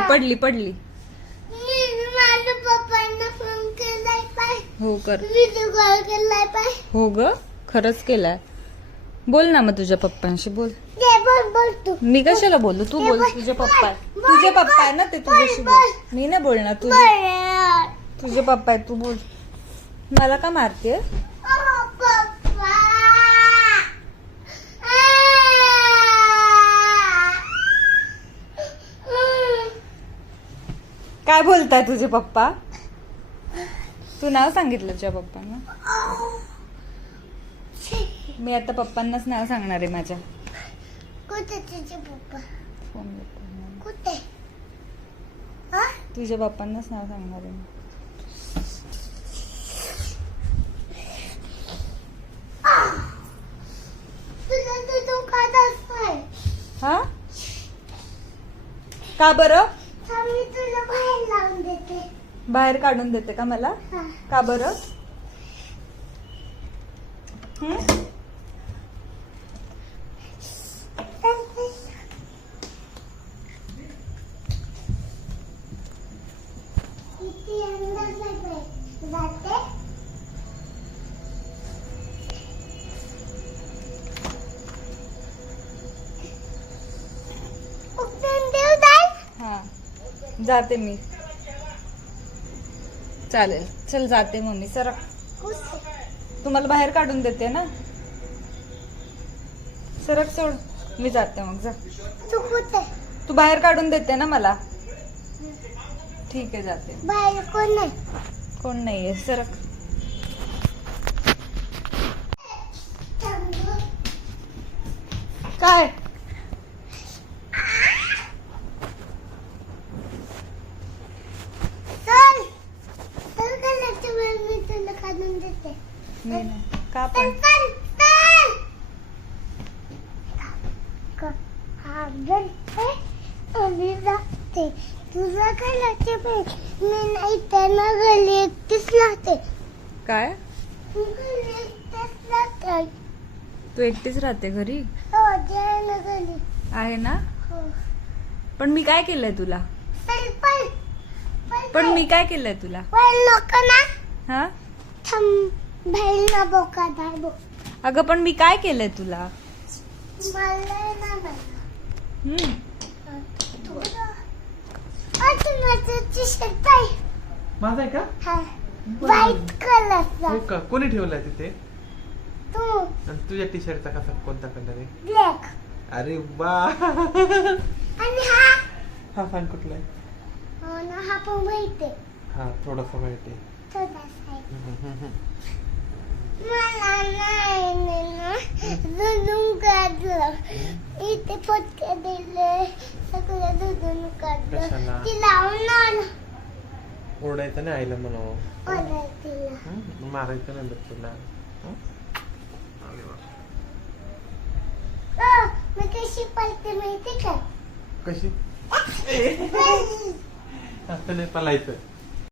पडली पडली पडली. मी माझ्या पप्पांना फोन केलाय पाय हो कर. व्हिडिओ कॉल केलाय पाय हो ग खरंच केलाय. बोल ना मग तुझ्या पप्पांशी बोल. ते बोल बोल तू. मी कशाला बोलू? तू बोल तुझे पप्पा आहे. तुझे पप्पा आहे ना ते तुझ्याशी बोल. मी नाही बोलणार तुझे तुझे पप्पा आहे तू बोल. मला का मारते ओ पप्पा काय बोलताय तुझे पप्पा? तू नाव सांगितलं तुझ्या पप्पांना? मी आता पप्पांनाच नाव सांगणार आहे माझ्या. फोन तुझ्या पप्पांनाच नाव सांगणार आहे मी. हा? का बरं? मी तुला बाहेर लावून देते बाहेर काढून देते का मला. का बरं हं? जाते मी. चालेल. चल जाते मम्मी. सर कुठे तुम्हाला बाहेर काढून देते ना? सरक सोड. मी जाते मग जा. तू बाहेर काढून देते ना मला? ठीक आहे जाते. बाहेर कोण नाही कोण नाहीये. सरक. काय चल चल कलरची वेळ मी तुला काढून देते मी नाही. का पण? तुझा कलरची वेळ मी नाही त्यांना गली एकटीच राहते. काय? तू एकटीच राहते घरी? हो आहे ना हो. पण मी काय केलंय तुला? पण मी काय केलंय तुला? हा? ना अगं पण मी काय केलंय तुला? मला ना हम्म. आहे. माझा आहे का? हा. व्हाईट कलरचा हो का? कोणी ठेवलाय तिथे? तू. आणि तुझ्या टी शर्टचा कसा कोणता कलर आहे? ब्लॅक अरे वा. आणि हा? हा सांग कुठला आहे? हो ना हा पण व्हाईट आहे. हा थोडासा वाईट आहे. मला नाही ना दुधून काढलं इथे पटके दिले सगळं दुधून काढलं कशाला? ती लावून आलं ओरडायचं नाही आईला म्हणून? मारायचं नाही बघ तुला? मी कशी पळते माहिती का कशी असं नाही पलायचं.